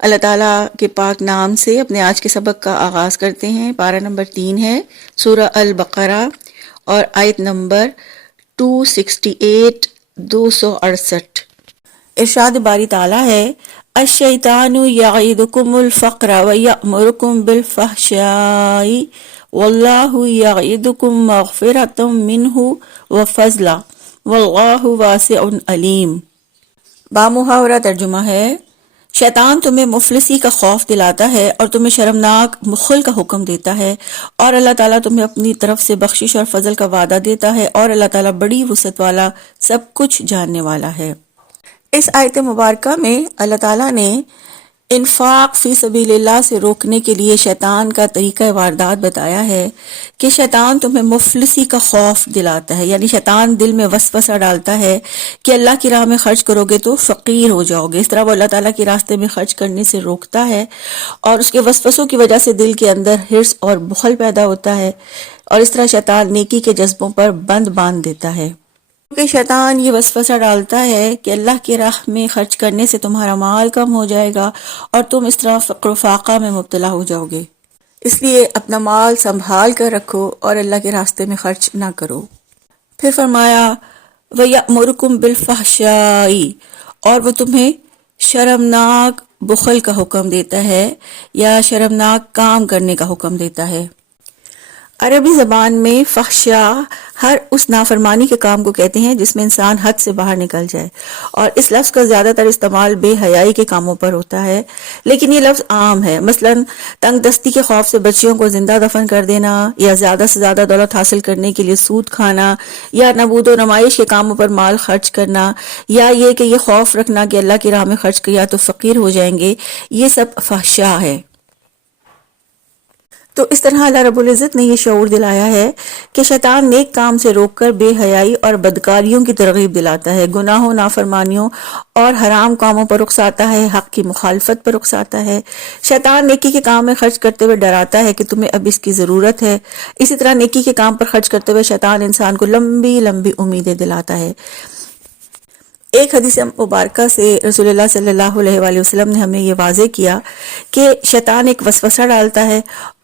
اللہ تعالیٰ کے پاک نام سے اپنے آج کے سبق کا آغاز کرتے ہیں۔ پارہ نمبر 3 ہے سورہ البقرہ اور آیت نمبر 268 268۔ ارشاد باری تعالیٰ ہے الشیطان یعیدکم الفقر ویأمرکم بالفحشاء واللہ یعیدکم مغفرۃ منہ وفضلا واللہ واسع علیم۔ بامحاورہ ترجمہ ہے، شیطان تمہیں مفلسی کا خوف دلاتا ہے اور تمہیں شرمناک بخل کا حکم دیتا ہے، اور اللہ تعالیٰ تمہیں اپنی طرف سے بخشش اور فضل کا وعدہ دیتا ہے، اور اللہ تعالیٰ بڑی وسعت والا سب کچھ جاننے والا ہے۔ اس آیت مبارکہ میں اللہ تعالیٰ نے انفاق فی سبیل اللہ سے روکنے کے لیے شیطان کا طریقہ واردات بتایا ہے کہ شیطان تمہیں مفلسی کا خوف دلاتا ہے، یعنی شیطان دل میں وسوسہ ڈالتا ہے کہ اللہ کی راہ میں خرچ کرو گے تو فقیر ہو جاؤ گے۔ اس طرح وہ اللہ تعالیٰ کے راستے میں خرچ کرنے سے روکتا ہے، اور اس کے وسوسوں کی وجہ سے دل کے اندر حرص اور بخل پیدا ہوتا ہے، اور اس طرح شیطان نیکی کے جذبوں پر بند باندھ دیتا ہے۔ کیونکہ شیطان یہ وسوسہ ڈالتا ہے کہ اللہ کی راہ میں خرچ کرنے سے تمہارا مال کم ہو جائے گا اور تم اس طرح فقر و فاقہ میں مبتلا ہو جاؤ گے، اس لیے اپنا مال سنبھال کر رکھو اور اللہ کے راستے میں خرچ نہ کرو۔ پھر فرمایا وَيَأْمُرُكُمْ بِالْفَحْشَاءِ، اور وہ تمہیں شرمناک بخل کا حکم دیتا ہے یا شرمناک کام کرنے کا حکم دیتا ہے۔ عربی زبان میں فحشاء ہر اس نافرمانی کے کام کو کہتے ہیں جس میں انسان حد سے باہر نکل جائے، اور اس لفظ کا زیادہ تر استعمال بے حیائی کے کاموں پر ہوتا ہے، لیکن یہ لفظ عام ہے۔ مثلا تنگ دستی کے خوف سے بچیوں کو زندہ دفن کر دینا، یا زیادہ سے زیادہ دولت حاصل کرنے کے لیے سود کھانا، یا نبود و نمائش کے کاموں پر مال خرچ کرنا، یا یہ کہ یہ خوف رکھنا کہ اللہ کی راہ میں خرچ کیا تو فقیر ہو جائیں گے، یہ سب فحشاء ہے۔ تو اس طرح اللہ رب العزت نے یہ شعور دلایا ہے کہ شیطان نیک کام سے روک کر بے حیائی اور بدکاریوں کی ترغیب دلاتا ہے، گناہوں، نافرمانیوں اور حرام کاموں پر اکساتا ہے، حق کی مخالفت پر اکساتا ہے۔ شیطان نیکی کے کام میں خرچ کرتے ہوئے ڈراتا ہے کہ تمہیں اب اس کی ضرورت ہے۔ اسی طرح نیکی کے کام پر خرچ کرتے ہوئے شیطان انسان کو لمبی لمبی امیدیں دلاتا ہے۔ ایک حدیث مبارکہ سے رسول اللہ صلی اللہ علیہ وآلہ وسلم نے ہمیں یہ واضح کیا کہ شیطان ایک وسوسہ ڈالتا ہے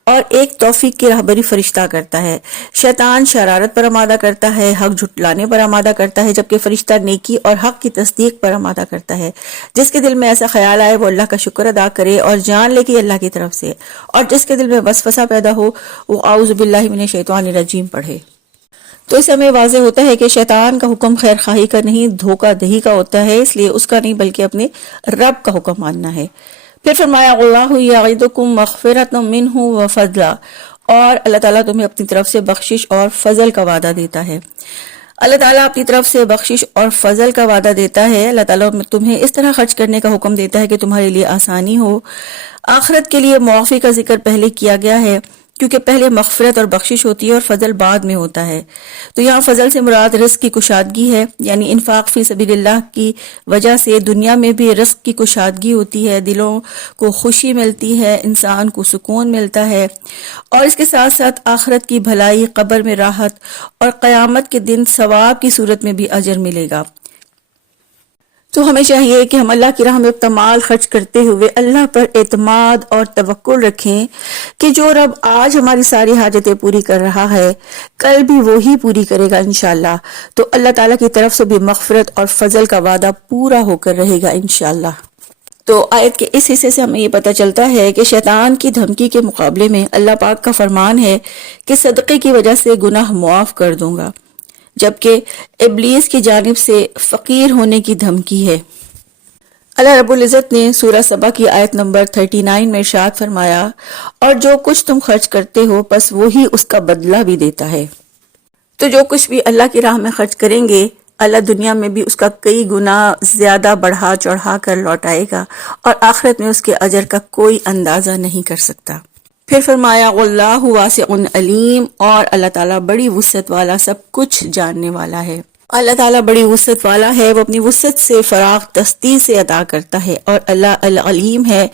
اور ایک توفیق کی راہبری فرشتہ کرتا ہے۔ شیطان شرارت پر آمادہ کرتا ہے، حق جھٹلانے پر آمادہ کرتا ہے، جبکہ فرشتہ نیکی اور حق کی تصدیق پر آمادہ کرتا ہے۔ جس کے دل میں ایسا خیال آئے وہ اللہ کا شکر ادا کرے اور جان لے کہ یہ اللہ کی طرف سے، اور جس کے دل میں وسوسہ پیدا ہو وہ اعوذ باللہ من الشیطان الرجیم پڑھے۔ تو اس سے ہمیں واضح ہوتا ہے کہ شیطان کا حکم خیر خواہی کا نہیں، دھوکہ دہی کا ہوتا ہے، اس لیے اس کا نہیں بلکہ اپنے رب کا حکم ماننا ہے۔ پھر فرمایا اللہ یعدکم مغفرۃ منہ وفضلا، اور اللہ تعالیٰ تمہیں اپنی طرف سے بخشش اور فضل کا وعدہ دیتا ہے۔ اللہ تعالیٰ اپنی طرف سے بخشش اور فضل کا وعدہ دیتا ہے۔ اللہ تعالیٰ تمہیں اس طرح خرچ کرنے کا حکم دیتا ہے کہ تمہارے لیے آسانی ہو۔ آخرت کے لیے معافی کا ذکر پہلے کیا گیا ہے، کیونکہ پہلے مغفرت اور بخشش ہوتی ہے اور فضل بعد میں ہوتا ہے۔ تو یہاں فضل سے مراد رزق کی کشادگی ہے، یعنی انفاق فی سبیل اللہ کی وجہ سے دنیا میں بھی رزق کی کشادگی ہوتی ہے، دلوں کو خوشی ملتی ہے، انسان کو سکون ملتا ہے، اور اس کے ساتھ ساتھ آخرت کی بھلائی، قبر میں راحت اور قیامت کے دن ثواب کی صورت میں بھی اجر ملے گا۔ تو ہمیں چاہیے کہ ہم اللہ کی راہ میں اپنا مال خرچ کرتے ہوئے اللہ پر اعتماد اور توکل رکھیں کہ جو رب آج ہماری ساری حاجتیں پوری کر رہا ہے کل بھی وہی پوری کرے گا انشاءاللہ۔ تو اللہ تعالیٰ کی طرف سے بھی مغفرت اور فضل کا وعدہ پورا ہو کر رہے گا انشاءاللہ۔ تو آیت کے اس حصے سے ہمیں یہ پتہ چلتا ہے کہ شیطان کی دھمکی کے مقابلے میں اللہ پاک کا فرمان ہے کہ صدقے کی وجہ سے گناہ معاف کر دوں گا، جبکہ ابلیس کی جانب سے فقیر ہونے کی دھمکی ہے۔ اللہ رب العزت نے سورہ سبا کی آیت نمبر 39 میں ارشاد فرمایا، اور جو کچھ تم خرچ کرتے ہو بس وہی اس کا بدلہ بھی دیتا ہے۔ تو جو کچھ بھی اللہ کی راہ میں خرچ کریں گے اللہ دنیا میں بھی اس کا کئی گنا زیادہ بڑھا چڑھا کر لوٹائے گا، اور آخرت میں اس کے اجر کا کوئی اندازہ نہیں کر سکتا۔ پھر فرمایا واللہ واسع علیم، اور اللہ تعالیٰ بڑی وسعت والا سب کچھ جاننے والا ہے۔ اللہ تعالیٰ بڑی وسعت والا ہے، وہ اپنی وسعت سے فراغ دستی سے عطا کرتا ہے، اور اللہ العلیم ہے،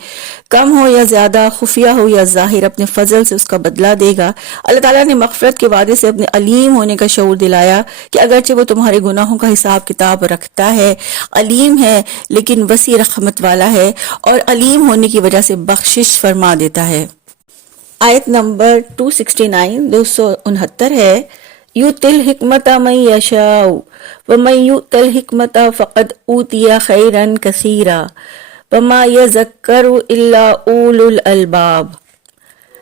کم ہو یا زیادہ، خفیہ ہو یا ظاہر، اپنے فضل سے اس کا بدلہ دے گا۔ اللہ تعالیٰ نے مغفرت کے وعدے سے اپنے علیم ہونے کا شعور دلایا کہ اگرچہ وہ تمہارے گناہوں کا حساب کتاب رکھتا ہے، علیم ہے لیکن وسیع رحمت والا ہے، اور علیم ہونے کی وجہ سے بخشش فرما دیتا ہے۔ آیت نمبر 269 ہے، یؤتی الحکمت من یشاء ومن یؤت الحکمت فقد اوتی خیرا کثیرا وما یذکر الا اولو الالباب۔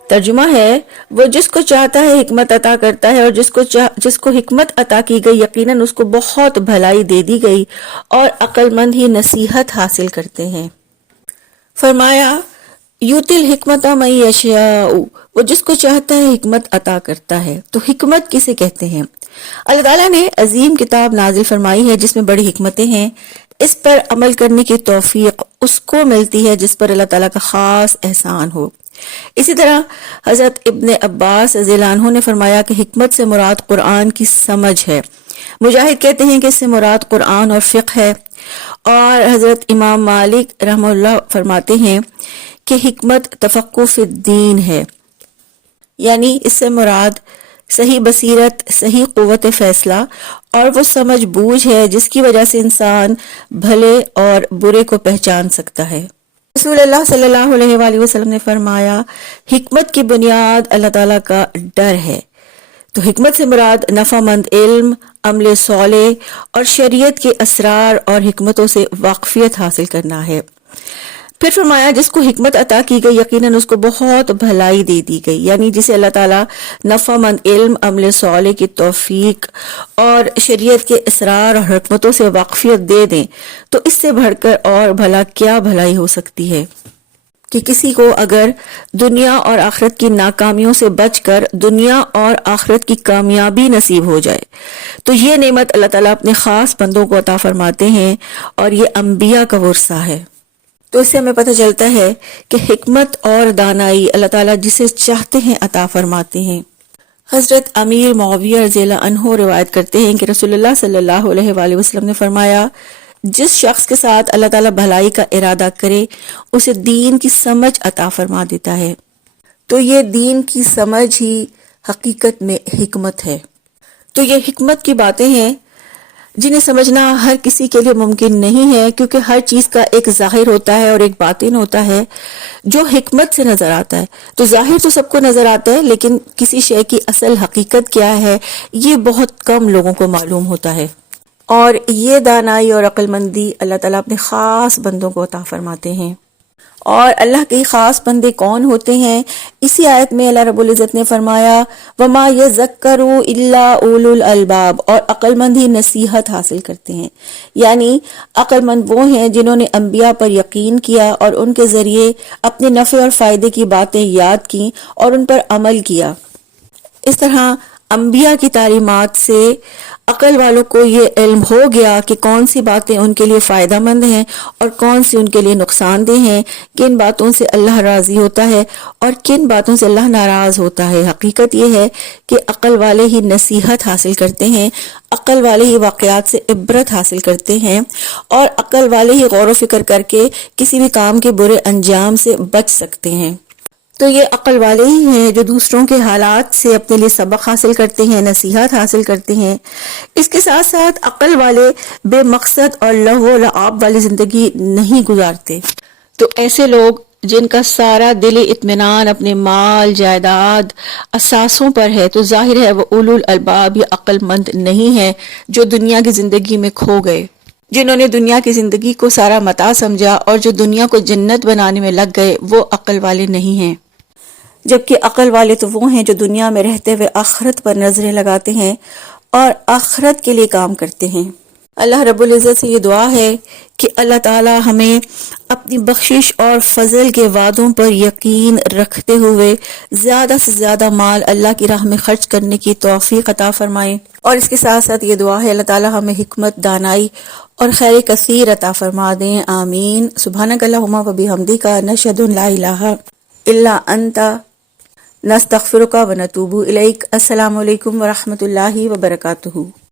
ترجمہ ہے، وہ جس کو چاہتا ہے حکمت عطا کرتا ہے، اور جس کو حکمت عطا کی گئی یقیناً اس کو بہت بھلائی دے دی گئی، اور عقل مند ہی نصیحت حاصل کرتے ہیں۔ فرمایا یؤتی الحکمت من یشاء، وہ جس کو چاہتا ہے حکمت عطا کرتا ہے۔ تو حکمت کسے کہتے ہیں؟ اللہ تعالیٰ نے عظیم کتاب نازل فرمائی ہے جس میں بڑی حکمتیں ہیں، اس پر عمل کرنے کی توفیق اس کو ملتی ہے جس پر اللہ تعالیٰ کا خاص احسان ہو۔ اسی طرح حضرت ابن عباس رضی اللہ عنہ نے فرمایا کہ حکمت سے مراد قرآن کی سمجھ ہے۔ مجاہد کہتے ہیں کہ اس سے مراد قرآن اور فقہ ہے، اور حضرت امام مالک رحمہ اللہ فرماتے ہیں کہ حکمت تفقہ فی الدین ہے، یعنی اس سے مراد صحیح بصیرت، صحیح قوت فیصلہ اور وہ سمجھ بوجھ ہے جس کی وجہ سے انسان بھلے اور برے کو پہچان سکتا ہے۔ رسول اللہ صلی اللہ علیہ وآلہ وسلم نے فرمایا، حکمت کی بنیاد اللہ تعالیٰ کا ڈر ہے۔ تو حکمت سے مراد نفع مند علم، عمل صالح اور شریعت کے اسرار اور حکمتوں سے واقفیت حاصل کرنا ہے۔ پھر فرمایا، جس کو حکمت عطا کی گئی یقیناً اس کو بہت بھلائی دے دی گئی، یعنی جسے اللہ تعالیٰ نفع مند علم، عمل صالح کی توفیق اور شریعت کے اسرار اور حکمتوں سے واقفیت دے دیں تو اس سے بڑھ کر اور بھلا کیا بھلائی ہو سکتی ہے کہ کسی کو اگر دنیا اور آخرت کی ناکامیوں سے بچ کر دنیا اور آخرت کی کامیابی نصیب ہو جائے تو یہ نعمت اللہ تعالیٰ اپنے خاص بندوں کو عطا فرماتے ہیں، اور یہ انبیاء کا ورثہ ہے۔ تو اس سے ہمیں پتہ چلتا ہے کہ حکمت اور دانائی اللہ تعالیٰ جسے چاہتے ہیں عطا فرماتے ہیں۔ حضرت امیر معاویہ رضی اللہ عنہ روایت کرتے ہیں کہ رسول اللہ صلی اللہ علیہ وآلہ وسلم نے فرمایا، جس شخص کے ساتھ اللہ تعالیٰ بھلائی کا ارادہ کرے اسے دین کی سمجھ عطا فرما دیتا ہے۔ تو یہ دین کی سمجھ ہی حقیقت میں حکمت ہے۔ تو یہ حکمت کی باتیں ہیں جنہیں سمجھنا ہر کسی کے لیے ممکن نہیں ہے، کیونکہ ہر چیز کا ایک ظاہر ہوتا ہے اور ایک باطن ہوتا ہے جو حکمت سے نظر آتا ہے۔ تو ظاہر تو سب کو نظر آتا ہے، لیکن کسی شے کی اصل حقیقت کیا ہے یہ بہت کم لوگوں کو معلوم ہوتا ہے، اور یہ دانائی اور عقل مندی اللہ تعالیٰ اپنے خاص بندوں کو عطا فرماتے ہیں۔ اور اللہ کے خاص بندے کون ہوتے ہیں؟ اسی آیت میں اللہ رب العزت نے فرمایا، وَمَا يَذَكَّرُ إِلَّا أُولُو الْأَلْبَابِ، اور عقل مند ہی نصیحت حاصل کرتے ہیں، یعنی عقل مند وہ ہیں جنہوں نے انبیاء پر یقین کیا اور ان کے ذریعے اپنے نفع اور فائدے کی باتیں یاد کیں اور ان پر عمل کیا۔ اس طرح انبیاء کی تعلیمات سے عقل والوں کو یہ علم ہو گیا کہ کون سی باتیں ان کے لیے فائدہ مند ہیں اور کون سی ان کے لیے نقصان دہ ہیں، کن باتوں سے اللہ راضی ہوتا ہے اور کن باتوں سے اللہ ناراض ہوتا ہے۔ حقیقت یہ ہے کہ عقل والے ہی نصیحت حاصل کرتے ہیں، عقل والے ہی واقعات سے عبرت حاصل کرتے ہیں، اور عقل والے ہی غور و فکر کر کے کسی بھی کام کے برے انجام سے بچ سکتے ہیں۔ تو یہ عقل والے ہی ہیں جو دوسروں کے حالات سے اپنے لیے سبق حاصل کرتے ہیں، نصیحت حاصل کرتے ہیں۔ اس کے ساتھ ساتھ عقل والے بے مقصد اور لہو و لعاب والی زندگی نہیں گزارتے۔ تو ایسے لوگ جن کا سارا دلی اطمینان اپنے مال، جائیداد، اثاثوں پر ہے، تو ظاہر ہے وہ اولو الالباب یا عقل مند نہیں ہے، جو دنیا کی زندگی میں کھو گئے، جنہوں نے دنیا کی زندگی کو سارا متاع سمجھا اور جو دنیا کو جنت بنانے میں لگ گئے، وہ عقل والے نہیں ہیں۔ جبکہ عقل والے تو وہ ہیں جو دنیا میں رہتے ہوئے آخرت پر نظریں لگاتے ہیں اور آخرت کے لیے کام کرتے ہیں۔ اللہ رب العزت سے یہ دعا ہے کہ اللہ تعالی ہمیں اپنی بخشش اور فضل کے وعدوں پر یقین رکھتے ہوئے زیادہ سے زیادہ مال اللہ کی راہ میں خرچ کرنے کی توفیق عطا فرمائے، اور اس کے ساتھ ساتھ یہ دعا ہے اللہ تعالی ہمیں حکمت، دانائی اور خیر کثیر عطا فرما دیں، آمین۔ سبحانک اللہم و بحمدک، نشہد ان لا الہ الا انت، نستغفرک و نتوب الیک۔ السلام علیکم ورحمۃ اللہ وبرکاتہ۔